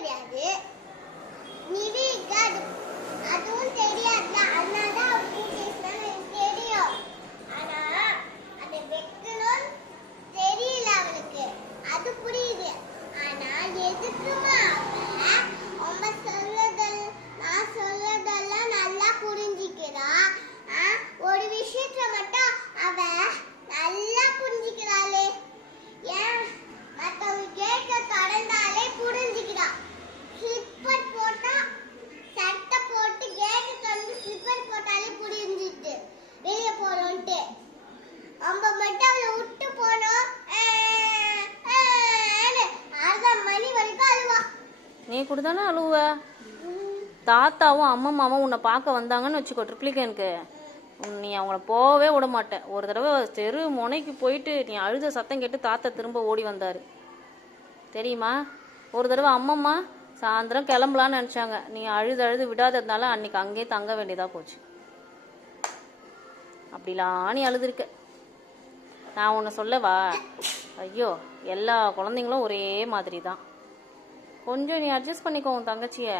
கிடையாது. நிவிக்கு அதுவும் தெரியாது. அதனாலதான் அப்படி பேசுறான்னு எனக்கு தெரியும். ஆனா அதை வைக்கணும் தெரியல அவளுக்கு. அது புரியுது. ஆனா எதுக்குமா அவ நான் சொல்லதெல்லாம் நல்லா புரிஞ்சுக்கிறா. ஒரு விஷயத்துல மட்டும் அவ நல்லா புரிஞ்சுக்கிறாளே. ஏன் மத்தவங்க கேட்க கடந்தாலே புரிஞ்சுக்கிறா. ஸ்லிப்பர் போட்டா சட்டை போட்டு கேட்டு வந்து ஸ்லிப்பர் போட்டாலே புரிஞ்சுட்டு வெளியே போறோம்ட்டு. நம்ம மட்டும் அவளை விட்டு போனோம் 6 மணி வரைக்கும் அழுவா. நீ கூட தானே அழுவ. தாத்தாவும் அம்மம்மாவும் உன்னை பார்க்க வந்தாங்கன்னு வச்சுக்கோ ட்ரிப்ளிகேனுக்கு, நீ அவங்கள போகவே விட மாட்டேன். ஒரு தடவை தெரு முனைக்கு போயிட்டு நீ அழுத சத்தம் கேட்டு தாத்தா திரும்ப ஓடி வந்தார் தெரியுமா. ஒரு தடவை அம்மம்மா சாயந்தரம் கிளம்பலான்னு நினச்சாங்க, நீ அழுது விடாததுனால அன்னைக்கு அங்கேயே தங்க வேண்டியதாக போச்சு. அப்படிலாம் நீ அழுதுருக்க. நான் உன்னை சொல்லவா, ஐயோ எல்லா குழந்தைங்களும் ஒரே மாதிரி தான். கொஞ்சம் நீ அட்ஜஸ்ட் பண்ணிக்கோ உன் தங்கச்சியை.